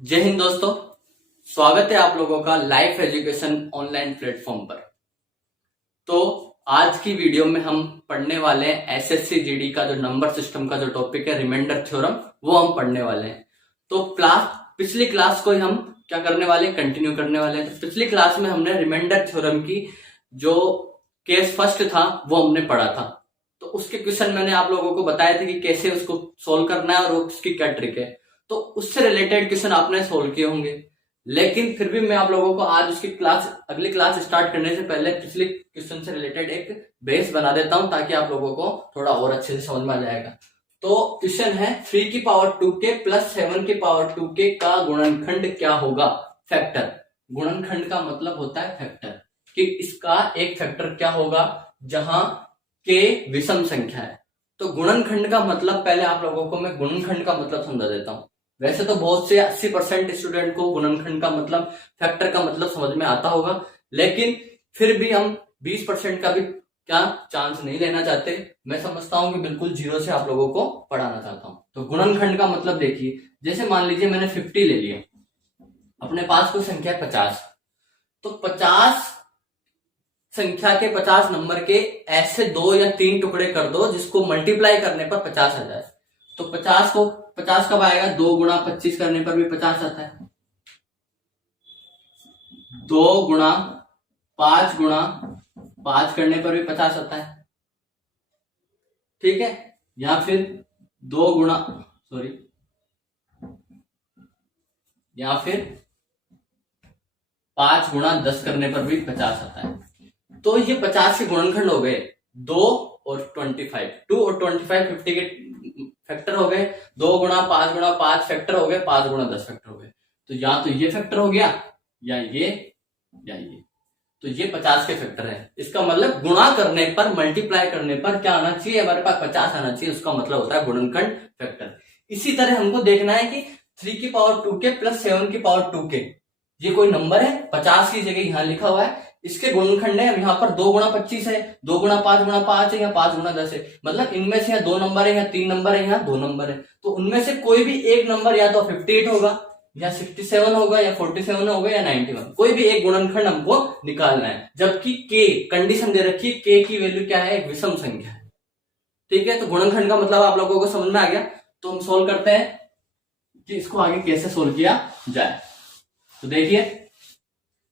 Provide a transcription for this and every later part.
जय हिंद दोस्तों। स्वागत है आप लोगों का लाइफ एजुकेशन ऑनलाइन प्लेटफॉर्म पर। तो आज की वीडियो में हम पढ़ने वाले हैं एसएससी जीडी का जो नंबर सिस्टम का जो टॉपिक है रिमाइंडर थ्योरम, वो हम पढ़ने वाले हैं। तो पिछली क्लास को ही हम क्या करने वाले हैं, कंटिन्यू करने वाले हैं। तो पिछली क्लास में हमने रिमाइंडर थ्योरम की जो केस फर्स्ट था वो हमने पढ़ा था। तो उसके क्वेश्चन मैंने आप लोगों को बताया था कि कैसे उसको सोल्व करना है और उसकी क्या ट्रिक है। तो उससे रिलेटेड क्वेश्चन आपने सोल्व किए होंगे, लेकिन फिर भी मैं आप लोगों को आज उसकी अगली क्लास स्टार्ट करने से पहले पिछले क्वेश्चन से रिलेटेड एक बेस बना देता हूं, ताकि आप लोगों को थोड़ा और अच्छे से समझ में आ जाएगा। तो क्वेश्चन है 3 की पावर 2k प्लस 7 की पावर 2k का गुणनखंड क्या होगा। फैक्टर, गुणनखंड का मतलब होता है फैक्टर, कि इसका एक फैक्टर क्या होगा जहां k विषम संख्या है। तो गुणनखंड का मतलब पहले आप लोगों को मैं गुणनखंड का मतलब समझा देता हूं। वैसे तो बहुत से 80% स्टूडेंट को गुणनखंड का मतलब, फैक्टर का मतलब समझ में आता होगा, लेकिन फिर भी हम 20% का भी क्या चांस नहीं लेना चाहते। मैं समझता हूं कि बिल्कुल जीरो से आप लोगों को पढ़ाना चाहता हूं। तो गुणनखंड का मतलब देखिए, जैसे मान लीजिए मैंने 50 ले लिया, अपने पास कोई संख्या है 50, तो 50 संख्या के 50 नंबर के ऐसे 2 या 3 टुकड़े कर दो जिसको मल्टीप्लाई करने पर 50 आ जाए। तो 50 कब आएगा, 2 गुणा 25 करने पर भी 50 आता है, 2 गुणा 5 करने पर भी 50 आता है, ठीक है। या फिर 2 गुणा या फिर 5 गुणा 10 करने पर भी 50 आता है। तो ये 50 के गुणनखंड हो गए 2 और 25, 2 और 25 50 के फैक्टर हो गए, 2 गुणा 5 फैक्टर हो गए, 5 गुणा 10 फैक्टर हो गए। तो या तो ये फैक्टर हो गया या ये या ये। तो ये 50 के फैक्टर है। इसका मतलब गुणा करने पर, मल्टीप्लाई करने पर क्या आना चाहिए, हमारे पास 50 आना चाहिए। उसका मतलब होता है गुणनखंड फैक्टर। इसी तरह हमको देखना है कि 3 की पावर 2k प्लस 7 की पावर 2k, ये कोई नंबर है, 50 की जगह यहां लिखा हुआ है, इसके गुणनखंड है। यहाँ पर 2 गुणा 25 है, 2 गुणा 5 है, या 5 गुणा 10 है। मतलब इनमें से यहाँ 2 नंबर है, यहाँ 3 नंबर है, यहाँ 2 नंबर है। तो उनमें से कोई भी एक नंबर या तो 58 होगा, या 67 होगा, या 47 होगा, या 91। कोई भी एक गुणनखंड हमको निकालना है। जबकि k कंडीशन दे रखी है, k की वैल्यू क्या है, एक विषम संख्या है, ठीक है। तो गुणनखंड का मतलब आप लोगों को समझ में आ गया। तो हम सोल्व करते हैं कि इसको आगे कैसे सोल्व किया जाए। तो देखिए,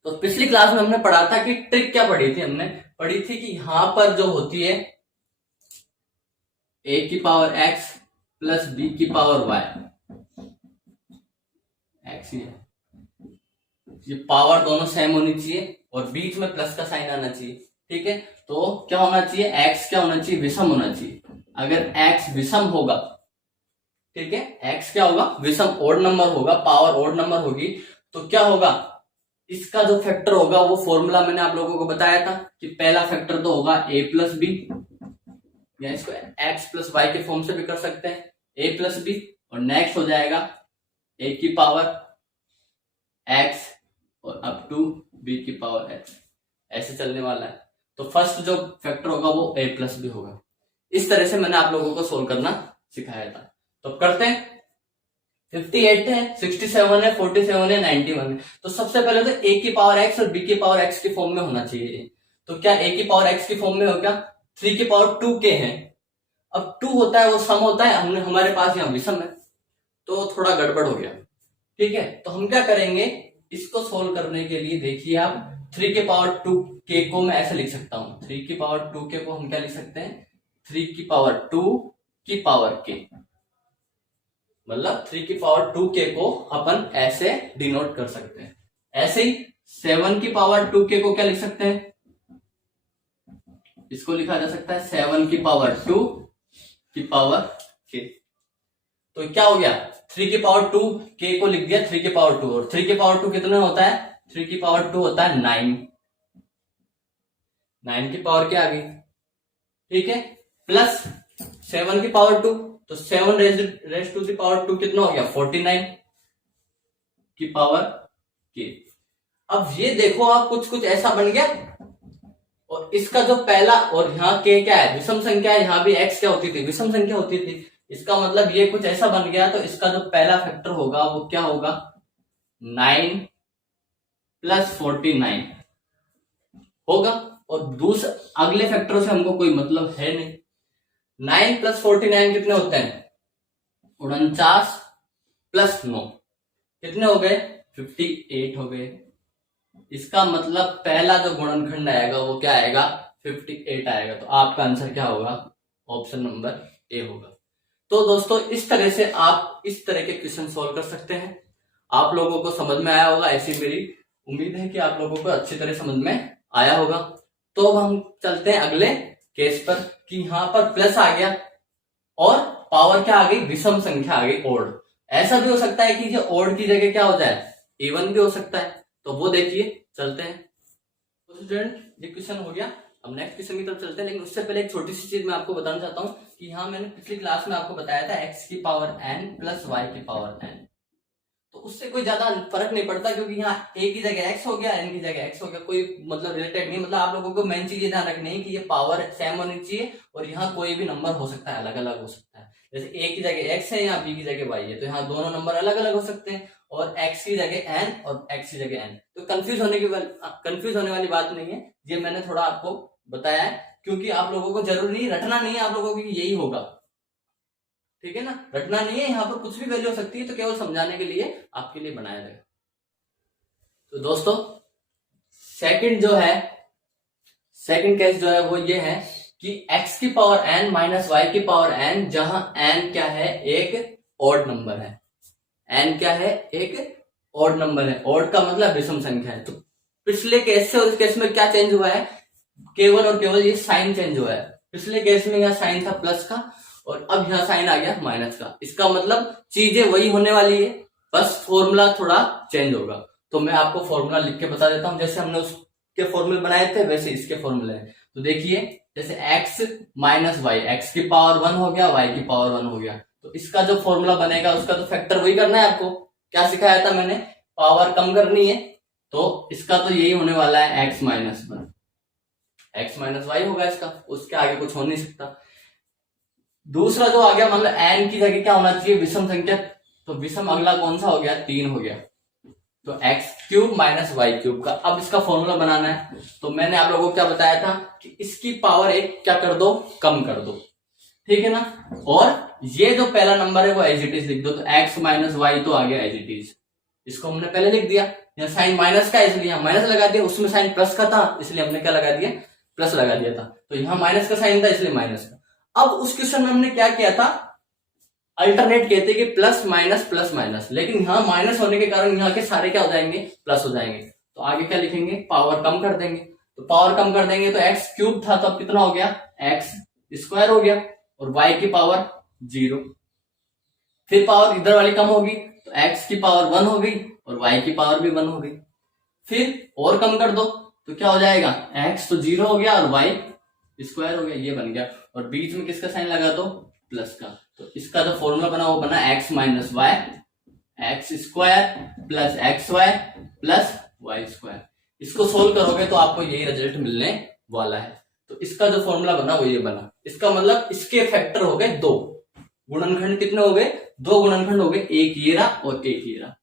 तो पिछली क्लास में हमने पढ़ा था कि ट्रिक क्या पढ़ी थी, हमने पढ़ी थी कि यहां पर जो होती है a की पावर x प्लस b की पावर y, x ये पावर दोनों सेम होनी चाहिए और बीच में प्लस का साइन आना चाहिए, ठीक है। तो क्या होना चाहिए, x क्या होना चाहिए, विषम होना चाहिए। अगर x विषम होगा, ठीक है, x क्या होगा, विषम, ओड नंबर होगा, पावर ओड नंबर होगी, तो क्या होगा, इसका जो फैक्टर होगा वो फॉर्मूला मैंने आप लोगों को बताया था कि पहला फैक्टर तो होगा a प्लस बी, या इसको x प्लस वाई के फॉर्म से भी कर सकते हैं, a प्लस बी, और नेक्स्ट हो जाएगा a की पावर x और अप टू b की पावर x, ऐसे चलने वाला है। तो फर्स्ट जो फैक्टर होगा वो a प्लस बी होगा। इस तरह से मैंने आप लोगों को सोल्व करना सिखाया था। तो करते हैं। 58 है, 67 है, 47 है, 91 है। तो सबसे पहले तो a की पावर x और b की पावर x के फॉर्म में होना चाहिए। तो क्या a की पावर x के फॉर्म में हो, क्या 3 की पावर 2k है। अब 2 होता है वो सम होता है, हमारे पास यहाँ विषम है, तो थोड़ा गड़बड़ हो गया, ठीक है। तो हम क्या करेंगे, इसको सोल्व करने के लिए देखिए आप 3 के पावर 2k को मैं ऐसे लिख सकता हूं। 3 की पावर 2k को हम क्या लिख सकते हैं, 3 की पावर 2 की पावर k, मतलब 3 की पावर 2k को अपन ऐसे डिनोट कर सकते हैं। ऐसे ही 7 की पावर 2k को क्या लिख सकते हैं, इसको लिखा जा सकता है 7 की पावर 2 की पावर k। तो क्या हो गया, 3 की पावर 2k को लिख दिया 3 की पावर 2, और 3 की पावर 2 कितना होता है, 3 की पावर 2 होता है 9, 9 की पावर क्या आ गई, ठीक है, प्लस 7 की पावर 2, तो 7 रेज टू द पावर 2 कितना हो गया, 49 की पावर k। अब ये देखो आप, कुछ ऐसा बन गया, और इसका जो पहला, और यहाँ k क्या है, विषम संख्या है, यहाँ भी x क्या होती थी, विषम संख्या होती थी। इसका मतलब ये कुछ ऐसा बन गया, तो इसका जो पहला फैक्टर होगा वो क्या होगा, 9 प्लस 49 होगा। और दूसरा अगले फैक्टरों से हमको कोई मतलब है नहीं। 9 प्लस 49 कितने होते हैं? 49 प्लस 9 कितने हो गए? 58 हो गए। इसका मतलब पहला जो गुणनखंड आएगा वो क्या आएगा? 58 आएगा। तो आपका आंसर क्या होगा? ऑप्शन नंबर ए होगा। तो दोस्तों इस तरह से आप इस तरह के क्वेश्चन सॉल्व कर सकते हैं। आप लोगों को समझ में आया होगा, ऐसी मेरी उम्मीद है कि आप लोगों को अच्छी तरह समझ में आया होगा। तो अब हम चलते हैं अगले केस पर कि यहां पर प्लस आ गया और पावर क्या आ गई? विषम संख्या आ गई, ओड। ऐसा भी हो सकता है कि ओड की जगह क्या हो जाए? इवन भी हो सकता है। तो वो देखिए, चलते हैं। तो स्टूडेंट ये क्वेश्चन हो गया। अब नेक्स्ट क्वेश्चन की तरफ चलते हैं, लेकिन उससे पहले एक छोटी सी चीज मैं आपको बताना चाहता हूं कि यहाँ मैंने पिछली क्लास में आपको बताया था x की पावर n प्लस y की पावर n। तो उससे कोई ज्यादा फर्क नहीं पड़ता, क्योंकि यहाँ a की जगह x हो गया, n की जगह x हो गया, कोई मतलब रिलेटेड नहीं। मतलब आप लोगों को मेन चीज ये ध्यान रखनी है कि ये पावर सेम होनी चाहिए और यहाँ कोई भी नंबर हो सकता है, अलग अलग हो सकता है। जैसे a की जगह x है, यहाँ b की जगह y है, तो यहाँ दोनों नंबर अलग अलग हो सकते हैं। और x की जगह n और x की जगह n, तो कंफ्यूज होने वाली बात नहीं है। ये मैंने थोड़ा आपको बताया है, क्योंकि आप लोगों को जरूरी नहीं, रटना नहीं है आप लोगों को कि यही होगा, ठीक है ना? रटना नहीं है, यहाँ पर कुछ भी वैल्यू हो सकती है, तो केवल समझाने के लिए आपके लिए बनाया गया। तो दोस्तों सेकंड केस जो है वो ये है कि x की पावर n माइनस y की पावर n, जहां n क्या है? एक ऑड नंबर है। n क्या है? एक ऑड नंबर है। ऑड का मतलब विषम संख्या है। तो पिछले केस से और इस केस में क्या चेंज हुआ है? केवल और केवल ये साइन चेंज हुआ है। पिछले केस में यहाँ साइन था प्लस का और अब यहाँ साइन आ गया माइनस का। इसका मतलब चीजें वही होने वाली है, बस फॉर्मूला थोड़ा चेंज होगा। तो मैं आपको फॉर्मूला लिख के बता देता हूं। जैसे हमने उसके फॉर्मूले बनाए थे वैसे इसके फॉर्मूले हैं। तो देखिए, जैसे x माइनस वाई, एक्स की पावर 1 हो गया, y की पावर 1 हो गया। तो इसका जो फॉर्मूला बनेगा उसका तो फैक्टर वही करना है। आपको क्या सिखाया था मैंने? पावर कम करनी है, तो इसका तो यही होने वाला है x minus 1, x minus Y होगा इसका, उसके आगे कुछ हो नहीं सकता। दूसरा जो आ गया, मतलब n की जगह क्या होना चाहिए? विषम संख्या। तो विषम अगला कौन सा हो गया? 3 हो गया। तो X cube minus Y cube का अब इसका फॉर्मूला बनाना है। तो मैंने आप लोगों को क्या बताया था कि इसकी पावर एक क्या कर दो? कम कर दो, ठीक है ना? और ये जो पहला नंबर है वो एज इट इज लिख दो। तो एक्स माइनस वाई तो आ गया एज इट इज, इसको हमने पहले लिख दिया। यहाँ साइन माइनस का इसलिए यहाँ माइनस लगा दिया, उसमें साइन प्लस का था इसलिए हमने क्या लगा दिया? प्लस लगा दिया था। तो यहाँ माइनस का साइन था इसलिए माइनस का। अब उस क्वेश्चन में हमने क्या किया था? अल्टरनेट कहते हैं कि प्लस माइनस, लेकिन यहाँ माइनस होने के कारण यहाँ के सारे क्या हो जाएंगे? प्लस हो जाएंगे। तो आगे क्या लिखेंगे? पावर कम कर देंगे। तो पावर कम कर देंगे तो एक्स क्यूब था, तो अब कितना हो गया? एक्स स्क्वायर हो गया। और वाई की पावर 0, फिर पावर इधर वाली कम होगी तो एक्स की पावर 1 हो गई और वाई की पावर भी 1 हो गई। फिर और कम कर दो तो क्या हो जाएगा? एक्स तो 0 हो गया और वाई स्क्वायर हो गया, ये बन गया। और बीच में किसका साइन लगा दो? प्लस का। तो इसका जो फॉर्मूला बना वो बना x minus y, x square plus x y plus y square. इसको सोल्व करोगे तो आपको यही रिजल्ट मिलने वाला है। तो इसका जो फॉर्मूला बना वो ये बना। इसका मतलब इसके फैक्टर हो गए 2, गुणनखंड कितने हो गए? 2 गुणनखंड हो गए, एक ये रहा और एक ये रहा।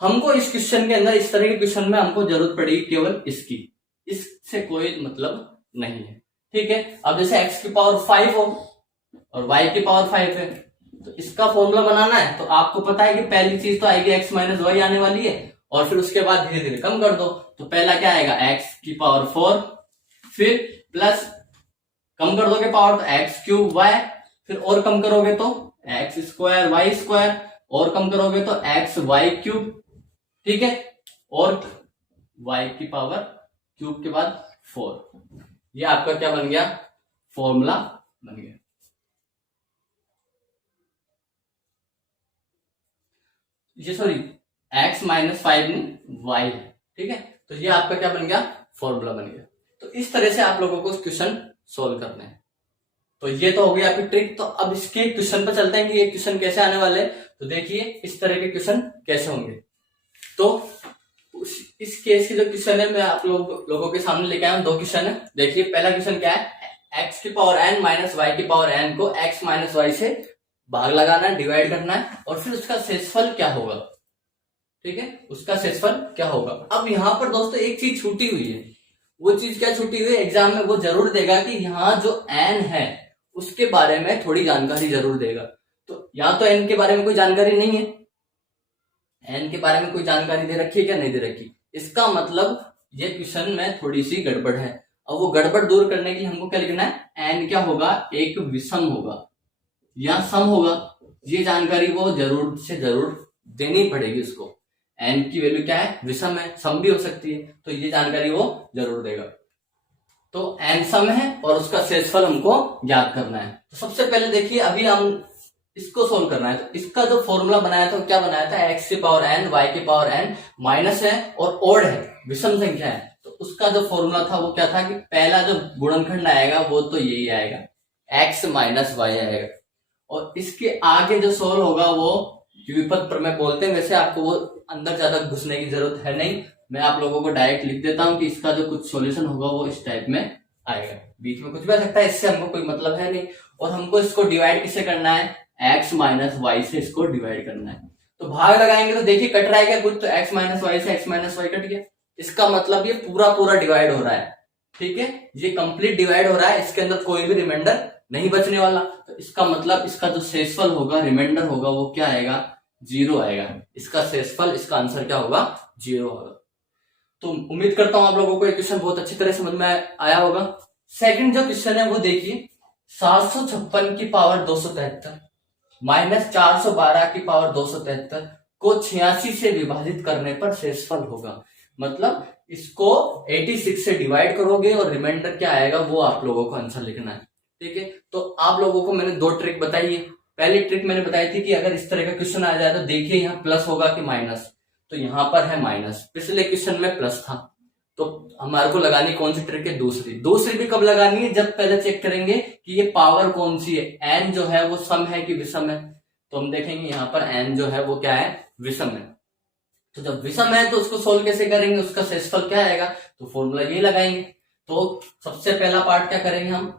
हमको इस क्वेश्चन के अंदर, इस तरह के क्वेश्चन में हमको जरूरत पड़ेगी केवल इसकी, इससे कोई मतलब नहीं है, ठीक है? अब जैसे x की पावर 5 हो और y की पावर 5 है, तो इसका फॉर्मूला बनाना है। तो आपको पता है कि पहली चीज तो आएगी x माइनस वाई आने वाली है, और फिर उसके बाद धीरे धीरे कम कर दो। तो पहला क्या आएगा? x की पावर 4, फिर प्लस कम कर दोगे पावर तो x क्यूब y, फिर और कम करोगे तो x स्क्वायर वाई स्क्वायर, और कम करोगे तो x वाई क्यूब, ठीक है? और y की पावर क्यूब के बाद 4। ये आपका क्या बन गया? फॉर्मूला बन गया। ये सॉरी x माइनस 5 नहीं y, ठीक है? तो ये आपका क्या बन गया? फॉर्मूला बन गया। तो इस तरह से आप लोगों को क्वेश्चन सोल्व करना है। तो ये तो हो गया आपकी ट्रिक। तो अब इसके क्वेश्चन पर चलते हैं कि ये क्वेश्चन कैसे आने वाले हैं। तो देखिए इस तरह के क्वेश्चन कैसे होंगे। तो इस केस के जो क्वेश्चन है मैं आप लोगों के सामने लेके आया हूं। 2 क्वेश्चन है। देखिए पहला क्वेश्चन क्या है? x की पावर n माइनस वाई की पावर n को x माइनस वाई से भाग लगाना है, डिवाइड करना है, और फिर उसका शेषफल क्या होगा। ठीक है, उसका शेषफल क्या होगा। अब यहाँ पर दोस्तों एक चीज छूटी हुई है, वो चीज क्या छूटी हुई है, एग्जाम में वो जरूर देगा कि यहाँ जो एन है उसके बारे में थोड़ी जानकारी जरूर देगा। तो या तो एन के बारे में कोई जानकारी नहीं है, एन के बारे में कोई जानकारी दे रखी है क्या, नहीं दे रखी, इसका मतलब ये क्वेश्चन में थोड़ी सी गड़बड़ है। अब वो गड़बड़ दूर करने के लिए हमको क्या लिखना है, एन क्या होगा, एक विषम होगा या सम होगा, ये जानकारी वो जरूर से जरूर देनी पड़ेगी उसको। एन की वैल्यू क्या है, विषम है, सम भी हो सकती है, तो ये जानकारी वो जरूर देगा। तो एन सम है और उसका शेषफल हमको ज्ञात करना है। तो सबसे पहले देखिए, अभी हम इसको सोल्व करना है। तो इसका जो फॉर्मूला बनाया था वो क्या बनाया था, एक्स की पावर एन, वाई की पावर एन, माइनस है और ओड है, विषम संख्या है। तो उसका जो फॉर्मूला था वो क्या था कि पहला जो गुणनखंड आएगा वो तो यही आएगा, एक्स माइनस वाई आएगा, और इसके आगे जो सोल्व होगा वो द्विपद प्रमेय बोलते हैं। वैसे आपको वो अंदर ज्यादा घुसने की जरूरत है नहीं, मैं आप लोगों को डायरेक्ट लिख देता हूं कि इसका जो कुछ सॉल्यूशन होगा वो इस टाइप में आएगा, बीच में कुछ भी आ सकता है, इससे हमको कोई मतलब है नहीं। और हमको इसको डिवाइड किससे करना है, एक्स माइनस वाई से इसको डिवाइड करना है। तो भाग लगाएंगे तो देखिए कट रहा है क्या कुछ, तो एक्स माइनस वाई से एक्स माइनस वाई कट गया, इसका मतलब ये पूरा पूरा डिवाइड हो रहा है। ठीक है, ये कंप्लीट डिवाइड हो रहा है, इसके अंदर कोई भी रिमाइंडर नहीं बचने वाला। तो इसका मतलब इसका जो शेषफल होगा, रिमाइंडर होगा, वो क्या आएगा, 0 आएगा। इसका शेषफल, इसका आंसर क्या होगा, 0 होगा। तो उम्मीद करता हूं आप लोगों को ये क्वेश्चन बहुत अच्छी तरह समझ में आया होगा। सेकंड जो क्वेश्चन है वो देखिए, 756 की पावर 273 माइनस 412 की पावर 273 को 86 से विभाजित करने पर शेषफल होगा। मतलब इसको 86 से डिवाइड करोगे और रिमाइंडर क्या आएगा वो आप लोगों को आंसर लिखना है। ठीक है, तो आप लोगों को मैंने 2 ट्रिक बताई है। पहली ट्रिक मैंने बताई थी कि अगर इस तरह का क्वेश्चन आ जाए तो देखिए यहाँ प्लस होगा कि माइनस, तो यहाँ पर है माइनस, पिछले क्वेश्चन में प्लस था, तो हमारे को लगानी कौन सी ट्रिक है, दूसरी भी कब लगानी है, जब पहले चेक करेंगे कि ये पावर कौन सी है, एन जो है वो सम है कि विषम है। तो हम देखेंगे यहाँ पर एन जो है वो क्या है, विषम है। तो जब विषम है तो उसको सोल्व कैसे करेंगे, उसका शेषफल क्या आएगा, तो फॉर्मूला ये लगाएंगे। तो सबसे पहला पार्ट क्या करेंगे हम,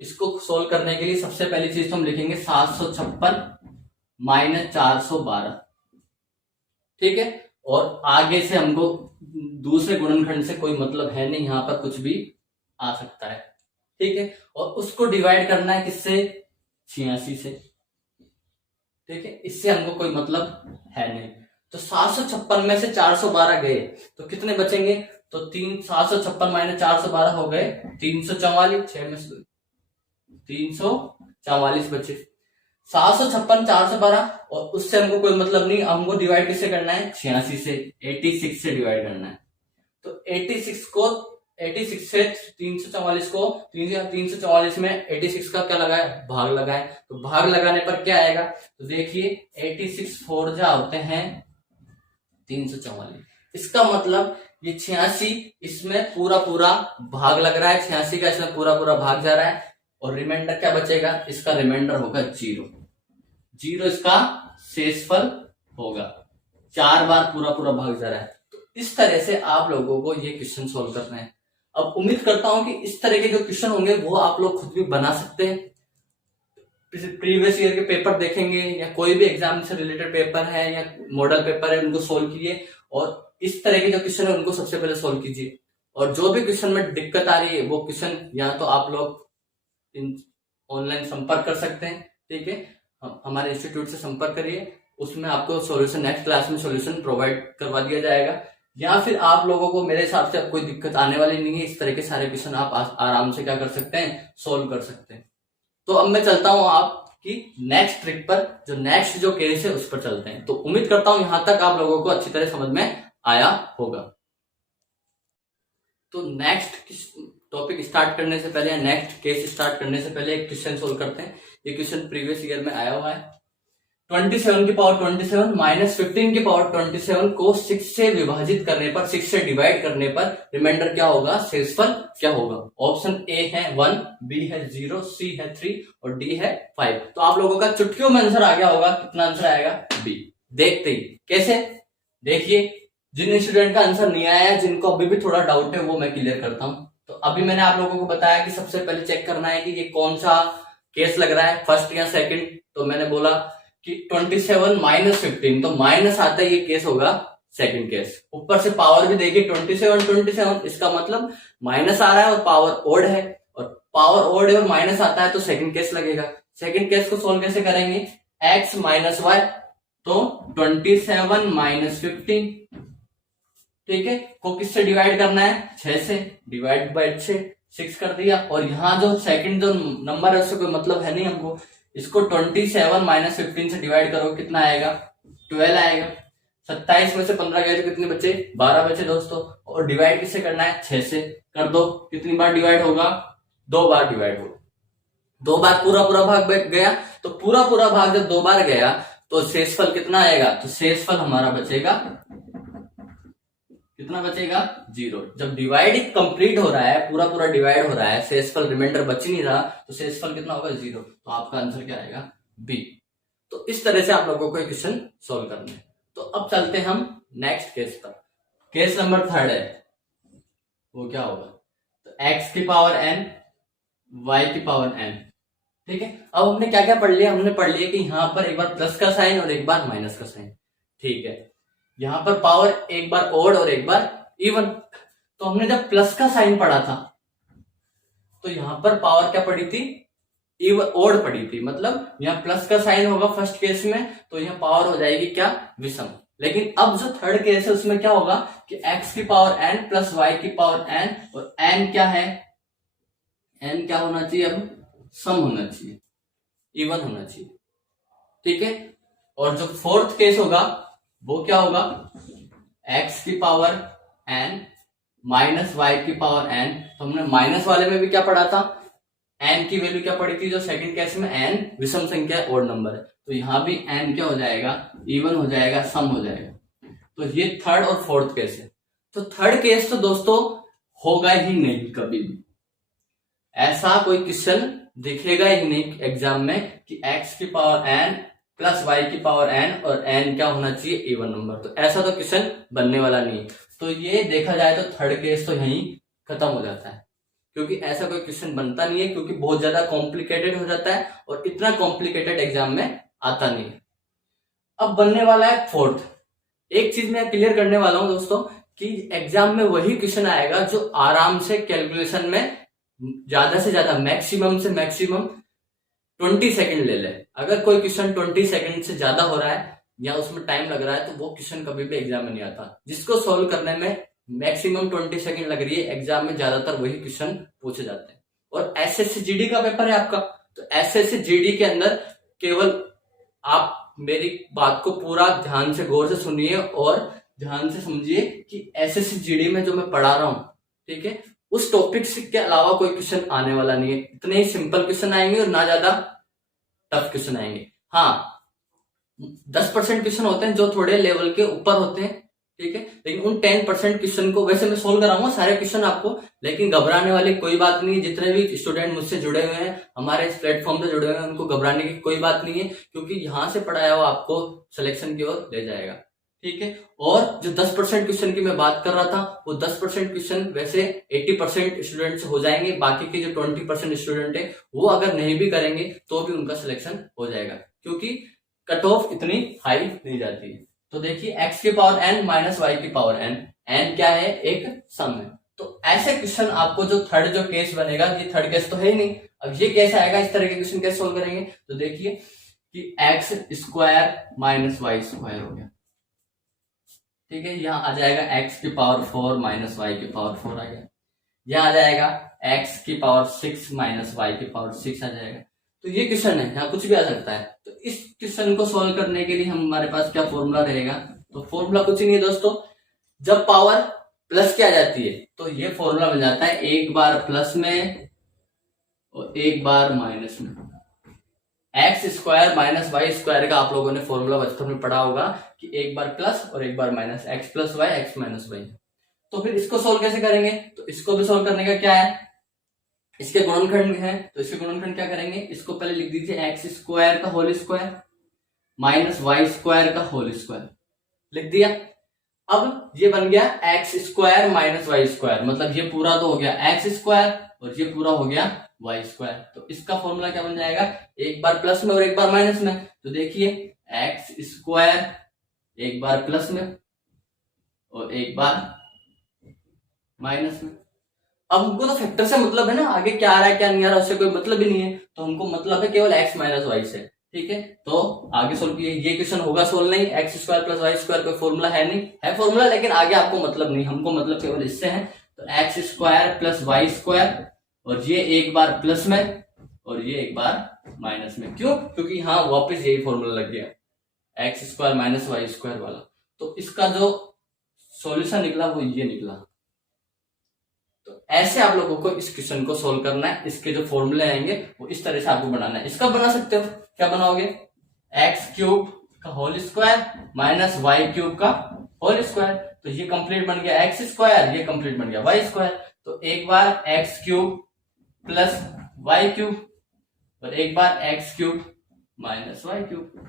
इसको सोल्व करने के लिए सबसे पहली चीज तो हम लिखेंगे 756 माइनस 412। ठीक है, और आगे से हमको दूसरे गुणनखंड से कोई मतलब है नहीं, यहां पर कुछ भी आ सकता है। ठीक है, और उसको डिवाइड करना है किससे, 86 से। ठीक है, इससे हमको कोई मतलब है नहीं। तो 756 में से 412 गए तो कितने बचेंगे, तो 756 माइनस 412 हो गए 344, 6 में से 344 बचे। 756 412 और उससे हमको कोई मतलब नहीं, हमको डिवाइड किससे करना है, 86 से, 86 से डिवाइड करना है। तो 86 से 344 को 344 में 86 का क्या लगाए, भाग लगाए। तो भाग लगाने पर क्या आएगा, तो देखिए 86 4 जा होते हैं 344। इसका मतलब ये 86 इसमें पूरा पूरा भाग लग रहा है, 86 का इसमें पूरा पूरा भाग जा रहा है, और रिमाइंडर क्या बचेगा, इसका रिमाइंडर होगा 0 इसका शेषफल होगा। 4 बार पूरा पूरा भाग जा रहा है। तो इस तरह से आप लोगों को ये क्वेश्चन सोल्व करना है। अब उम्मीद करता हूं कि इस तरह के जो क्वेश्चन होंगे वो आप लोग खुद भी बना सकते हैं। प्रीवियस ईयर के पेपर देखेंगे या कोई भी एग्जाम से रिलेटेड पेपर है या मॉडल पेपर है, उनको सोल्व कीजिए और इस तरह के जो क्वेश्चन है उनको सबसे पहले सोल्व कीजिए। और जो भी क्वेश्चन में दिक्कत आ रही है वो क्वेश्चन या तो आप लोग ऑनलाइन संपर्क कर सकते हैं। ठीक है, हमारे इंस्टीट्यूट से संपर्क करिए, उसमें आपको सॉल्यूशन नेक्स्ट क्लास में सॉल्यूशन प्रोवाइड करवा दिया जाएगा। या फिर आप लोगों को मेरे हिसाब से कोई दिक्कत आने वाली नहीं है, इस तरह के सारे क्वेश्चन आप आराम से क्या कर सकते हैं, सोल्व कर सकते हैं। तो अब मैं चलता हूं आपकी नेक्स्ट ट्रिक पर, जो नेक्स्ट जो केस है उस पर चलते हैं। तो उम्मीद करता हूं यहां तक आप लोगों को अच्छी तरह समझ में आया होगा। तो नेक्स्ट टॉपिक स्टार्ट करने से पहले या नेक्स्ट केस स्टार्ट करने से पहले एक क्वेश्चन सोल्व करते हैं। ये क्वेश्चन प्रीवियस ईयर में आया हुआ है। 27 की पावर 27 माइनस 15 की पावर 27 को 6 से विभाजित करने पर, 6 से डिवाइड करने पर रिमाइंडर क्या होगा, शेषफल क्या होगा। ऑप्शन ए है 1, बी है 0, सी है 3 और डी है 5। तो आप लोगों का चुटकियों में आंसर आ गया होगा, कितना आंसर आएगा, बी। देखते ही कैसे, देखिए जिन स्टूडेंट का आंसर नहीं आया, जिनको अभी भी थोड़ा डाउट है, वो मैं क्लियर करता हूं। तो अभी मैंने आप लोगों को बताया कि सबसे पहले चेक करना है कि ये कौन सा केस लग रहा है, फर्स्ट या सेकंड। तो मैंने बोला कि 27 माइनस 15, तो माइनस आता है, ये केस होगा सेकंड केस। ऊपर से पावर भी देखिए 27, इसका मतलब माइनस आ रहा है और पावर ओड है, और पावर ओड है और माइनस आता है तो सेकंड केस लगेगा। सेकंड केस को सोल्व कैसे करेंगे, x माइनस वाई, तो 27 माइनस 15, ठीक है, को किससे डिवाइड करना है, 6 से, डिवाइड बाय 6 कर दिया। और यहाँ जो सेकंड जो नंबर है उससे कोई मतलब है नहीं हमको, इसको 27 माइनस 15 से डिवाइड करो, कितना आएगा, 12 आएगा। 27 में से 15 गए तो कितने बचे, 12 बचे दोस्तों। और डिवाइड किससे करना है, 6 से कर दो। कितनी बार डिवाइड होगा, 2 बार डिवाइड होगा। 2 बार पूरा पूरा भाग गया, तो पूरा पूरा भाग जब 2 बार गया तो शेषफल कितना आएगा, तो शेषफल हमारा बचेगा, कितना बचेगा, 0। जब डिवाइड कंप्लीट हो रहा है, पूरा पूरा डिवाइड हो रहा है, शेषफल रिमाइंडर बच नहीं रहा, तो शेषफल कितना होगा, 0। तो आपका आंसर क्या आएगा, बी। तो इस तरह से आप लोगों को क्वेश्चन सोल्व करना है। तो अब चलते हम नेक्स्ट केस पर। केस नंबर 3 है, वो क्या होगा, तो x की पावर n, y की पावर n, ठीक है। अब हमने क्या क्या पढ़ लिया, हमने पढ़ लिया कि यहां पर एक बार प्लस का साइन और एक बार माइनस का साइन, ठीक है। यहां पर पावर एक बार ओड और एक बार इवन। तो हमने जब प्लस का साइन पढ़ा था तो यहां पर पावर क्या पड़ी थी, इवन ओड पड़ी थी, मतलब यहां प्लस का साइन होगा फर्स्ट केस में, तो यहां पावर हो जाएगी क्या, विषम। लेकिन अब जो थर्ड केस है उसमें क्या होगा कि x की पावर n प्लस y की पावर n, और n क्या है, n क्या होना चाहिए, अब सम होना चाहिए, इवन होना चाहिए, ठीक है। और जो फोर्थ केस होगा वो क्या होगा, x की पावर n माइनस y की पावर n। तो हमने माइनस वाले में भी क्या पढ़ा था, n की वैल्यू क्या पड़ी थी, जो सेकंड केस में n विषम संख्या है, ओड नंबर है, तो यहां भी n क्या हो जाएगा, इवन हो जाएगा, सम हो जाएगा। तो ये थर्ड और फोर्थ केस है। तो थर्ड केस तो दोस्तों होगा ही नहीं, कभी भी ऐसा कोई क्वेश्चन दिखेगा ही नहीं एग्जाम में कि x की पावर n प्लस y की पावर n और n क्या होना चाहिए, इवन नंबर। तो ऐसा तो क्वेश्चन बनने वाला नहीं। तो ये देखा जाए तो थर्ड केस तो यहीं खत्म हो जाता है, क्योंकि ऐसा कोई क्वेश्चन बनता नहीं है, क्योंकि बहुत ज्यादा कॉम्प्लिकेटेड हो जाता है और इतना कॉम्प्लिकेटेड एग्जाम में आता नहीं है। अब बनने वाला है फोर्थ। एक चीज मैं क्लियर करने वाला हूं दोस्तों कि एग्जाम में वही क्वेश्चन आएगा जो आराम से कैलकुलेशन में ज्यादा से ज्यादा, मैक्सिमम से मैक्सिमम 20 सेकंड ले ले। अगर कोई क्वेश्चन 20 सेकंड से ज्यादा हो रहा है या उसमें टाइम लग रहा है तो वो क्वेश्चन कभी भी एग्जाम में नहीं आता। जिसको सोल्व करने में मैक्सिमम 20 सेकंड लग रही है, एग्जाम में ज्यादातर वही क्वेश्चन पूछे जाते हैं। और एसएससी जीडी का पेपर है आपका, तो एसएससी जीडी के अंदर केवल आप मेरी बात को पूरा ध्यान से गौर से सुनिए और ध्यान से समझिए कि एसएससी जीडी में जो मैं पढ़ा रहा हूं, ठीक है, उस टॉपिक के अलावा कोई क्वेश्चन आने वाला नहीं है। इतने ही सिंपल क्वेश्चन आएंगे और ना ज्यादा टफ क्वेश्चन आएंगे। हाँ, 10% क्वेश्चन होते हैं जो थोड़े लेवल के ऊपर होते हैं, ठीक है, लेकिन उन 10% क्वेश्चन को वैसे मैं सोल्व कराऊंगा सारे क्वेश्चन आपको, लेकिन घबराने वाली कोई बात नहीं है। जितने भी स्टूडेंट मुझसे जुड़े हुए हैं, हमारे इस प्लेटफॉर्म से जुड़े हुए हैं, उनको घबराने की कोई बात नहीं है, क्योंकि यहां से पढ़ाया हुआ आपको सिलेक्शन की ओर ले जाएगा, ठीक है। और जो 10% क्वेश्चन की मैं बात कर रहा था, वो 10% क्वेश्चन वैसे 80% स्टूडेंट से हो जाएंगे। बाकी के जो 20% स्टूडेंट है वो अगर नहीं भी करेंगे तो भी उनका सिलेक्शन हो जाएगा, क्योंकि कट ऑफ इतनी हाई नहीं जाती है। तो देखिए x की पावर n माइनस y की पावर n, n क्या है, एक सम है। तो ऐसे क्वेश्चन आपको जो थर्ड जो केस बनेगा, ये थर्ड केस तो है ही नहीं, अब ये केस आएगा, इस तरह के क्वेश्चन कैसे सोल्व करेंगे। तो देखिए कि x square minus y square हो गया, ठीक है, यहाँ आ जाएगा x की पावर 4 माइनस वाई की पावर 4 आ गया। यहाँ आ जाएगा x की पावर 6 माइनस वाई की पावर 6 आ जाएगा। तो ये क्वेश्चन है, यहाँ कुछ भी आ सकता है। तो इस क्वेश्चन को सोल्व करने के लिए हमारे पास क्या फॉर्मूला रहेगा, तो फॉर्मूला कुछ नहीं है दोस्तों, जब पावर प्लस के आ जाती है तो ये फॉर्मूला बन जाता है, एक बार प्लस में और एक बार माइनस में। X square minus y square का आप लोगों ने फॉर्मूला बचपन में पढ़ा होगा कि एक बार प्लस और एक बार minus, x plus y x minus y. तो फिर इसको सोल्व कैसे करेंगे, तो इसको भी सोल्व करने का क्या है, इसके गुणनखंड है, तो इसके गुणनखंड क्या करेंगे, इसको पहले लिख दीजिए एक्स स्क्वायर का whole square minus y square का होल स्क्वायर, लिख दिया। अब ये बन गया x square minus y square, मतलब ये पूरा तो हो गया एक्स स्क्वायर और ये पूरा हो गया वाई स्क्वायर। तो इसका फॉर्मूला क्या बन जाएगा, एक बार प्लस में और एक बार माइनस में। तो देखिए एक्स स्क्वायर एक बार प्लस में और एक बार माइनस में। अब हमको तो फैक्टर से मतलब है ना, आगे क्या आ रहा है क्या नहीं आ रहा उससे कोई मतलब ही नहीं है, तो हमको मतलब है केवल एक्स माइनस वाई से। ठीक है, तो आगे सोल्व किए, ये क्वेश्चन होगा सोल्व नहीं, x square plus y square कोई फॉर्मूला है नहीं, है फॉर्मूला लेकिन आगे आपको मतलब नहीं, हमको मतलब केवल इससे है। तो x square plus y square और ये एक बार प्लस में और ये एक बार माइनस में। क्यों? क्योंकि हाँ वापस यही फॉर्मूला लग गया, x square minus y square वाला। तो इसका जो सॉल्यूशन निकला वो ये निकला। तो ऐसे आप लोगों को इस क्वेश्चन को सोल्व करना है, इसके जो फॉर्मूले आएंगे वो इस तरह से आपको बनाना है। इसका बना सकते हो, क्या बनाओगे, एक्स क्यूब का whole square minus Y cube का होल स्क्वायर। तो ये कंप्लीट बन गया एक्स स्क्वायर, ये कंप्लीट बन गया वाई स्क्वायर। तो एक बार x cube plus y cube और एक बार x cube minus Y cube.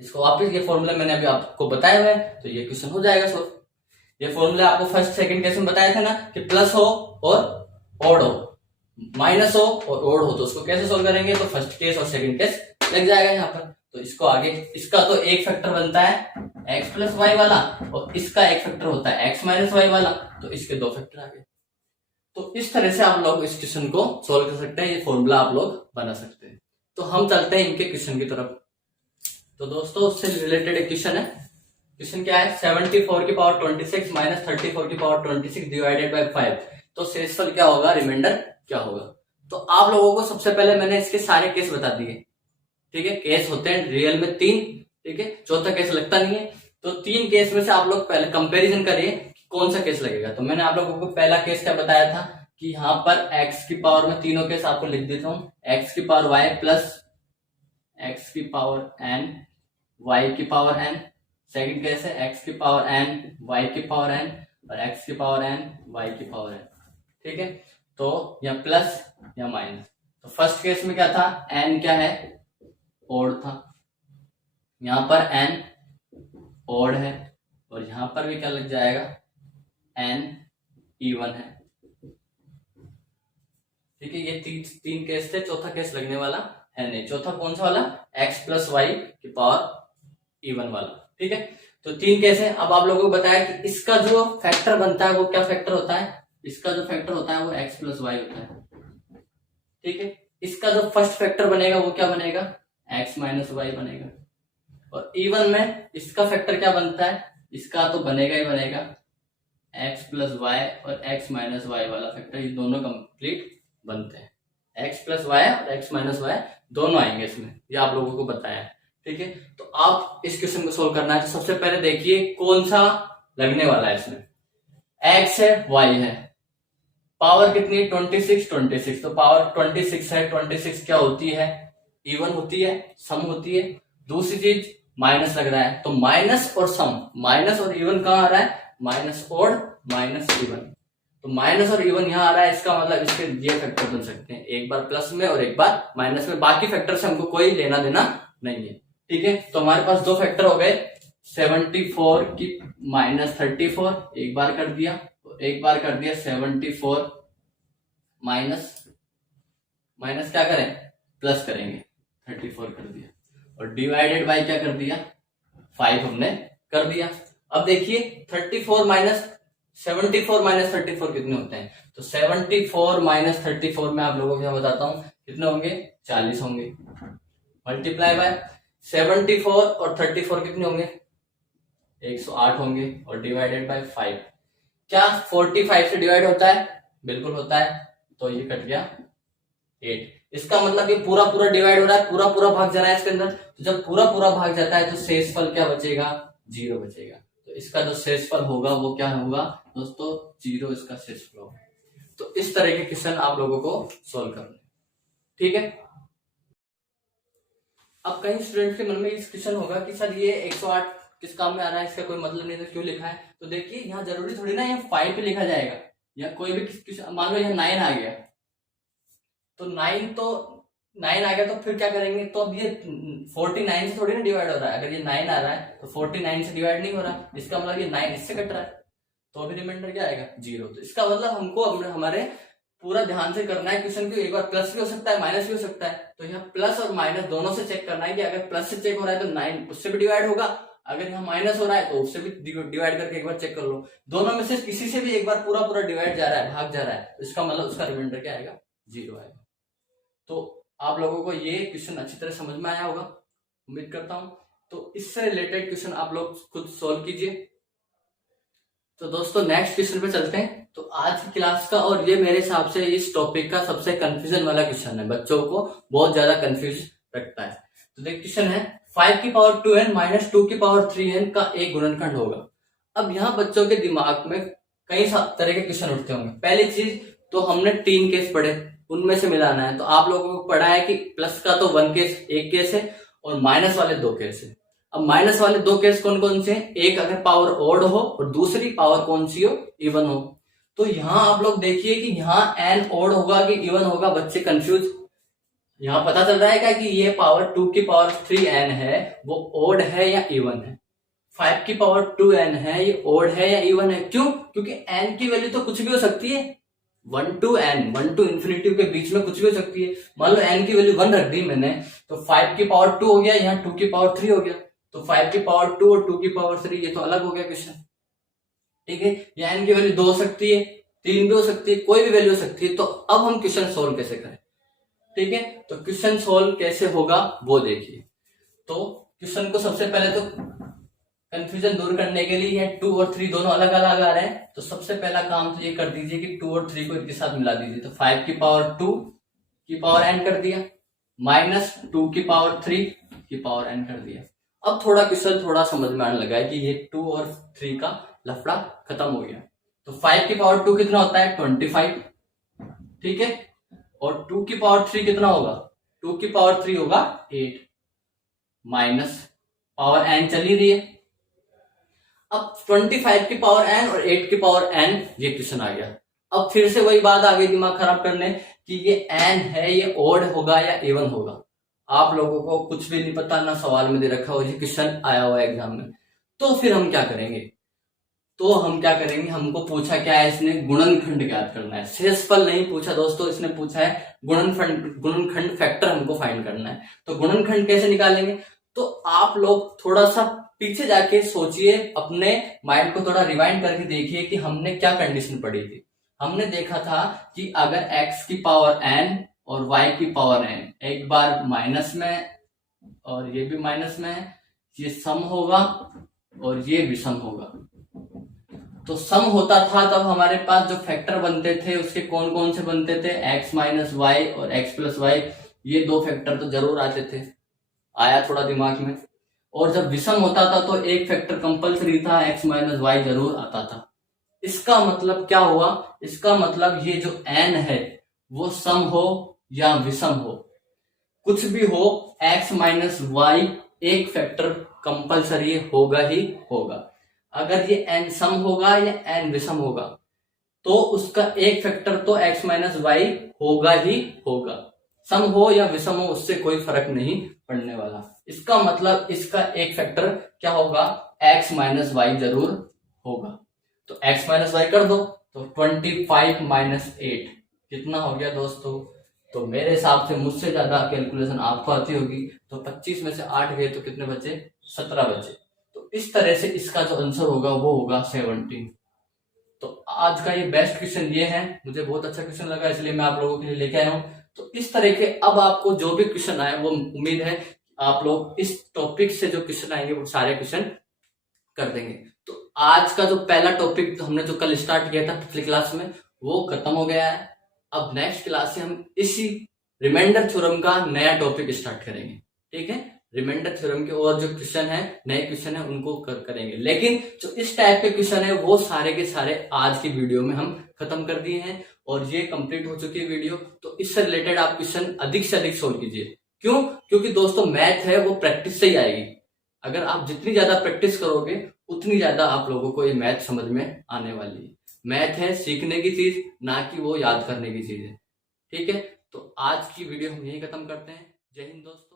इसको वापस ये फॉर्मूला मैंने अभी आपको बताया हुआ है, तो ये क्वेश्चन हो जाएगा सोल्व। ये फॉर्मूला आपको फर्स्ट सेकंड केस में बताया था ना कि प्लस हो और ऑड हो, माइनस हो और ऑड हो, तो उसको कैसे सोल्व करेंगे, तो फर्स्ट केस और सेकंड केस लग जाएगा यहाँ पर। तो इसको आगे, इसका तो एक फैक्टर बनता है एक्स प्लस वाई वाला और इसका एक फैक्टर होता है एक्स माइनस वाई वाला, तो इसके दो फैक्टर आ गए। तो इस तरह से आप लोग इस क्वेश्चन को सोल्व कर सकते हैं, ये फॉर्मूला आप लोग बना सकते हैं। तो हम चलते हैं इनके क्वेश्चन की तरफ। तो दोस्तों उससे रिलेटेड एक क्वेश्चन है। क्वेश्चन क्या है, 74 की पावर 26 माइनस 34 की पावर 26 डिवाइडेड बाय 5। तो शेषफल क्या होगा, रिमाइंडर क्या होगा। तो आप लोगों को सबसे पहले मैंने इसके सारे केस बता दिए। ठीक है, केस होते हैं रियल में 3। ठीक है, चौथा केस लगता नहीं है। तो 3 केस में से आप लोग पहले कंपेरिजन करिए कि कौन सा केस लगेगा। तो मैंने आप लोगों को पहला केस क्या बताया था कि यहाँ पर x की पावर में तीनों केस आपको लिख देता हूं, x की पावर y प्लस x की पावर n y की पावर n। सेकंड केस है x की पावर n y की पावर n और x की पावर n y की पावर n। ठीक है, तो या प्लस या माइनस। तो फर्स्ट केस में क्या था, n क्या है, ओड था, यहां पर n ओड है और यहां पर भी क्या लग जाएगा, n इवन है। ठीक है, ये तीन केस थे, चौथा केस लगने वाला है नहीं। चौथा कौन सा वाला, x प्लस वाई की पावर इवन वाला। ठीक है, तो 3 केस है। अब आप लोगों को बताया कि इसका जो फैक्टर बनता है वो क्या फैक्टर होता है, इसका जो फैक्टर होता है वो x प्लस वाई होता है। ठीक है, इसका जो फर्स्ट फैक्टर बनेगा वो क्या बनेगा, x माइनस वाई बनेगा। और इवन में इसका फैक्टर क्या बनता है, इसका तो बनेगा ही बनेगा x प्लस वाई और x माइनस वाई वाला फैक्टर, ये दोनों कंप्लीट बनते हैं। x प्लस वाई और x माइनस वाई दोनों आएंगे इसमें, ये आप लोगों को बताया है। ठीक है, तो आप इस क्वेश्चन को सोल्व करना है। तो सबसे पहले देखिए कौन सा लगने वाला है इसमें, x है y है, पावर कितनी है 26, तो पावर 26 है। 26 क्या होती है, इवन होती है, सम होती है। दूसरी चीज माइनस लग रहा है, तो माइनस और सम, माइनस और इवन कहाँ आ रहा है, माइनस और माइनस इवन। तो माइनस और इवन यहाँ आ रहा है, इसका मतलब इसके ये फैक्टर बन सकते हैं, एक बार प्लस में और एक बार माइनस में। बाकी फैक्टर से हमको कोई लेना देना नहीं है। ठीक है, तो हमारे पास 2 फैक्टर हो गए, 74 की माइनस 34 एक बार कर दिया, एक बार कर दिया 74 माइनस माइनस क्या करें, प्लस करेंगे 34 कर दिया, और डिवाइडेड बाय क्या कर दिया 5 हमने कर दिया। अब देखिए 34 माइनस 74 माइनस 34 कितने होते हैं, तो 74 माइनस 34 में आप लोगों को मैं बताता हूं कितने होंगे, 40 होंगे। मल्टीप्लाई बाय 74 और 34 कितने होंगे, 108 होंगे, और डिवाइडेड बाय 5। क्या 45 से डिवाइड होता है, बिल्कुल होता है, तो ये कट गया 8। इसका मतलब ये पूरा पूरा डिवाइड हो रहा है, पूरा पूरा भाग जा रहा है इसके अंदर। तो जब पूरा पूरा भाग जाता है तो शेषफल क्या बचेगा, 0 बचेगा। तो इसका जो शेषफल होगा वो क्या होगा दोस्तों, 0 इसका शेषफल होगा। तो इस तरह के क्वेश्चन आप लोगों को सोल्व करने। ठीक है, अब कई स्टूडेंट के मन में इस क्वेश्चन होगा कि सर ये 108 किस काम में आ रहा है, इसका कोई मतलब नहीं, तो क्यों लिखा है। तो देखिए यहाँ जरूरी थोड़ी ना यहाँ 5 पे लिखा जाएगा, या कोई भी मान लो यहाँ 9 आ गया, तो 9 आ गया तो फिर क्या करेंगे, तो अब ये 49 से थोड़ी ना डिवाइड हो रहा है। अगर ये 9 आ रहा है तो 49 से डिवाइड नहीं हो रहा, इसका मतलब ये 9 इससे कट रहा है, तो अभी रिमाइंडर क्या आएगा 0। तो इसका मतलब हमको हमारे पूरा ध्यान से करना है क्वेश्चन को, एक बार प्लस भी हो सकता है माइनस भी हो सकता है। तो यहाँ प्लस और माइनस दोनों से चेक करना है कि अगर प्लस से चेक हो रहा है तो 9 उससे भी डिवाइड होगा, अगर यहाँ माइनस हो रहा है तो उससे भी डिवाइड करके एक बार चेक कर लो। दोनों में से किसी से भी एक बार पूरा पूरा डिवाइड जा रहा है, भाग जा रहा है, तो इसका मतलब उसका रिमाइंडर क्या आएगा, 0 आएगा। तो आप लोगों को ये क्वेश्चन अच्छी तरह समझ में आया होगा, उम्मीद करता हूं। तो इससे रिलेटेड क्वेश्चन आप लोग खुद सोल्व कीजिए। तो दोस्तों नेक्स्ट क्वेश्चन पे चलते हैं। तो आज की क्लास का और ये मेरे हिसाब से इस टॉपिक का सबसे कंफ्यूजन वाला क्वेश्चन है, बच्चों को बहुत ज्यादा कंफ्यूज रखता है। तो देख क्वेश्चन है 5 की पावर 2n माइनस 2 की पावर 3n का एक गुणनखंड होगा। अब यहाँ बच्चों के दिमाग में कई तरह के क्वेश्चन उठते होंगे। पहली चीज तो हमने 3 केस पढ़े, उनमें से मिलाना है। तो आप लोगों को पढ़ा है कि प्लस का तो 1 केस, एक केस है, और माइनस वाले 2 केस है। अब माइनस वाले 2 केस कौन कौन से हैं? एक अगर पावर ओड हो और दूसरी पावर कौन सी हो, इवन हो। तो यहाँ आप लोग देखिए कि यहाँ एन ओड होगा कि इवन होगा, बच्चे कंफ्यूज। यहाँ पता चल रहा है क्या कि ये पावर 2 की पावर 3n है वो ओड है या इवन है। 5 की पावर 2n है, ये ओड है या इवन है। क्यों? क्योंकि n की वैल्यू तो कुछ भी हो सकती है, 1 to n, 1 to इंफिनिटी के बीच में कुछ भी हो सकती है। मान लो n की वैल्यू 1 रख दी मैंने, तो 5 की पावर 2 हो गया, यहाँ 2 की पावर 3 हो गया। तो 5 की पावर 2 और 2 की पावर 3 ये तो अलग हो गया क्वेश्चन, ठीक है। या n की वैल्यू 2 हो सकती है, 3 भी हो सकती है, कोई भी वैल्यू हो सकती है। तो अब हम क्वेश्चन सोल्व कैसे करें, ठीक है। तो क्वेश्चन सोल्व कैसे होगा वो देखिए। तो क्वेश्चन को सबसे पहले तो कंफ्यूजन दूर करने के लिए 2 और 3 दोनों अलग अलग आ रहे हैं। तो सबसे पहला काम तो ये कर दीजिए कि 2 और 3 को एक साथ मिला दीजिए। तो 5 की पावर 2 की पावर n कर दिया, माइनस 2 की पावर 3 की पावर n कर दिया। अब थोड़ा क्वेश्चन थोड़ा समझ में आने लगा है कि ये 2 और 3 का लफड़ा खत्म हो गया। तो 5 की पावर 2 कितना होता है, 25, ठीक है। और 2 की पावर 3 कितना होगा, 2 की पावर 3 होगा 8, माइनस पावर n चल ही रही है। अब 25 की पावर n और 8 की पावर n, ये क्वेश्चन आ गया। अब फिर से वही बात आ गई दिमाग खराब करने कि ये n है, ये ओड होगा या इवन होगा। आप लोगों को कुछ भी नहीं पता, ना सवाल में दे रखा हो, ये क्वेश्चन आया हुआ है एग्जाम में। तो फिर हम क्या करेंगे, हमको पूछा क्या है इसने, गुणनखंड ज्ञात करना है। शेषफल नहीं पूछा दोस्तों, इसने पूछा है गुणनखंड फैक्टर हमको फाइंड करना है। तो गुणनखंड कैसे निकालेंगे, तो आप लोग थोड़ा सा पीछे जाके सोचिए, अपने माइंड को थोड़ा रिवाइंड करके देखिए कि हमने क्या कंडीशन पढ़ी थी। हमने देखा था कि अगर x की पावर n और y की पावर n एक बार माइनस में और ये भी माइनस में है, ये सम होगा और ये भी सम होगा। तो सम होता था तब हमारे पास जो फैक्टर बनते थे उसके कौन कौन से बनते थे, x माइनस वाई और x प्लस वाई, ये 2 फैक्टर तो जरूर आते थे, आया थोड़ा दिमाग में। और जब विषम होता था तो एक फैक्टर कंपलसरी था, x माइनस वाई जरूर आता था। इसका मतलब क्या हुआ, इसका मतलब ये जो n है वो सम हो या विषम हो, कुछ भी हो, x माइनस वाई एक फैक्टर कंपलसरी होगा ही होगा। अगर ये n सम होगा या n विषम होगा तो उसका एक फैक्टर तो x माइनस वाई होगा ही होगा। सम हो या विषम हो उससे कोई फर्क नहीं पड़ने वाला। इसका मतलब इसका एक फैक्टर क्या होगा, x माइनस वाई जरूर होगा। तो x माइनस वाई कर दो, तो 25 माइनस 8 कितना हो गया दोस्तों। तो मेरे हिसाब से मुझसे ज्यादा कैलकुलेशन आपको आती होगी। तो 25 में से 8 गए तो कितने बचे, 17 बचे। तो इस तरह से इसका जो आंसर होगा वो होगा 17। तो आज का ये बेस्ट क्वेश्चन ये है, मुझे बहुत अच्छा क्वेश्चन लगा इसलिए मैं आप लोगों के लिए लेके आया हूँ। तो इस तरह के अब आपको जो भी क्वेश्चन आए वो उम्मीद है आप लोग इस टॉपिक से जो क्वेश्चन आएंगे वो सारे क्वेश्चन कर देंगे। तो आज का जो पहला टॉपिक हमने जो कल स्टार्ट किया था पिछली क्लास में वो खत्म हो गया है। अब नेक्स्ट क्लास से हम इसी रिमाइंडर थ्योरम का नया टॉपिक स्टार्ट करेंगे, ठीक है। रिमाइंडर थ्योरम के और जो क्वेश्चन है, नए क्वेश्चन है, उनको करेंगे। लेकिन जो इस टाइप के क्वेश्चन है वो सारे के सारे आज की वीडियो में हम खत्म कर दिए हैं और ये कंप्लीट हो चुकी है वीडियो। तो इससे रिलेटेड आप क्वेश्चन अधिक से अधिक सोल्व कीजिए। क्यों? क्योंकि दोस्तों मैथ है वो प्रैक्टिस से ही आएगी। अगर आप जितनी ज्यादा प्रैक्टिस करोगे उतनी ज्यादा आप लोगों को ये मैथ समझ में आने वाली है। मैथ है सीखने की चीज, ना कि वो याद करने की चीज है, ठीक है। तो आज की वीडियो हम यही खत्म करते हैं। जय हिंद दोस्तों।